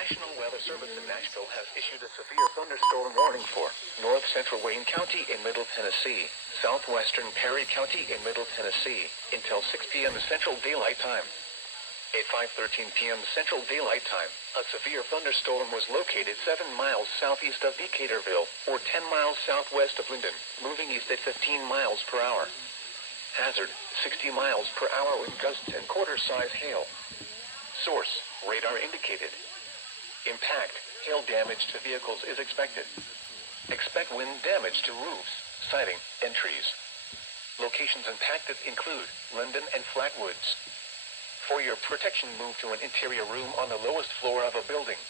National Weather Service in Nashville has issued a severe thunderstorm warning for north central Wayne County in Middle Tennessee, southwestern Perry County in Middle Tennessee, until 6 p.m. Central Daylight Time. At 5:13 p.m. Central Daylight Time, a severe thunderstorm was located 7 miles southeast of Decaturville, or 10 miles southwest of Linden, moving east at 15 miles per hour. Hazard, 60 miles per hour with gusts and quarter-size hail. Source, radar indicated. Impact, hail damage to vehicles is expected. Expect wind damage to roofs, siding, and trees. Locations impacted include Linden and Flatwoods. For your protection, move to an interior room on the lowest floor of a building.